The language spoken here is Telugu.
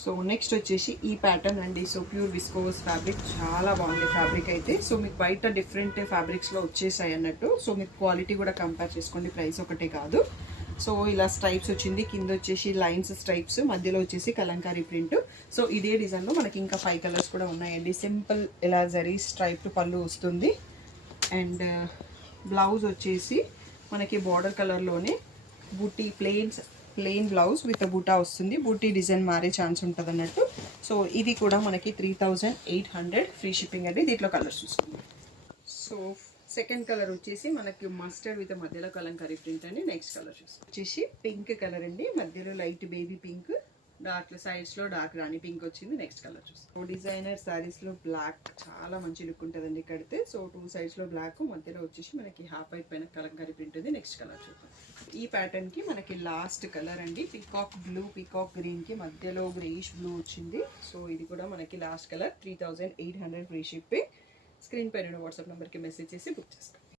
సో నెక్స్ట్ వచ్చేసి ఈ ప్యాటర్న్ అండి. సో ప్యూర్ విస్కోస్ ఫ్యాబ్రిక్, చాలా బాగుంది ఫ్యాబ్రిక్ అయితే. సో మీకు బయట డిఫరెంట్ ఫ్యాబ్రిక్స్లో వచ్చేసాయి అన్నట్టు. సో మీకు క్వాలిటీ కూడా కంపేర్ చేసుకోండి, ప్రైస్ ఒకటే కాదు. సో ఇలా స్ట్రైప్స్ వచ్చింది, కింద వచ్చేసి లైన్స్ స్ట్రైప్స్, మధ్యలో వచ్చేసి కలంకారీ ప్రింట్. సో ఇదే డిజైన్లో మనకి ఇంకా 5 కలర్స్ కూడా ఉన్నాయండి. సింపుల్ ఇలా జరీ స్ట్రైప్డ్ పళ్ళు వస్తుంది. అండ్ బ్లౌజ్ వచ్చేసి మనకి బార్డర్ కలర్లోనే బూటీ ప్లెయిన్ బ్లౌజ్ విత్ బూటా వస్తుంది. బూటీ డిజైన్ మారే ఛాన్స్ ఉంటుంది అన్నట్టు. సో ఇది కూడా మనకి 3800 ఫ్రీ షిప్పింగ్ అండి. దీంట్లో కలర్స్ చూస్తుంది. సో సెకండ్ కలర్ వచ్చేసి మనకి మస్టర్డ్ విత్ మధ్యలో కలంకారీ ప్రింట్ అండి. నెక్స్ట్ కలర్ వచ్చేసి పింక్ కలర్ అండి, మధ్యలో లైట్ బేబీ పింక్, డార్క్ సైడ్స్లో డార్క్ రాణి పింక్ వచ్చింది. నెక్స్ట్ కలర్ చూస్తాం. డిజైనర్ శారీస్లో బ్లాక్ చాలా మంచి లుక్ ఉంటుందండి కడితే. సో 2 సైడ్స్లో బ్లాక్, మధ్యలో వచ్చేసి మనకి హాఫ్ వైట్ పైన కలంకారీ ప్రింట్ ఉంది. నెక్స్ట్ కలర్ చూద్దాం. ఈ ప్యాటర్న్కి మనకి లాస్ట్ కలర్ అండి, పికాక్ బ్లూ, పికాక్ గ్రీన్కి మధ్యలో గ్రేయిష్ బ్లూ వచ్చింది. సో ఇది కూడా మనకి last colour. 3800 free shipping. Screen పైన వాట్సాప్ నెంబర్కి మెసేజ్ చేసి బుక్ చేసుకోండి.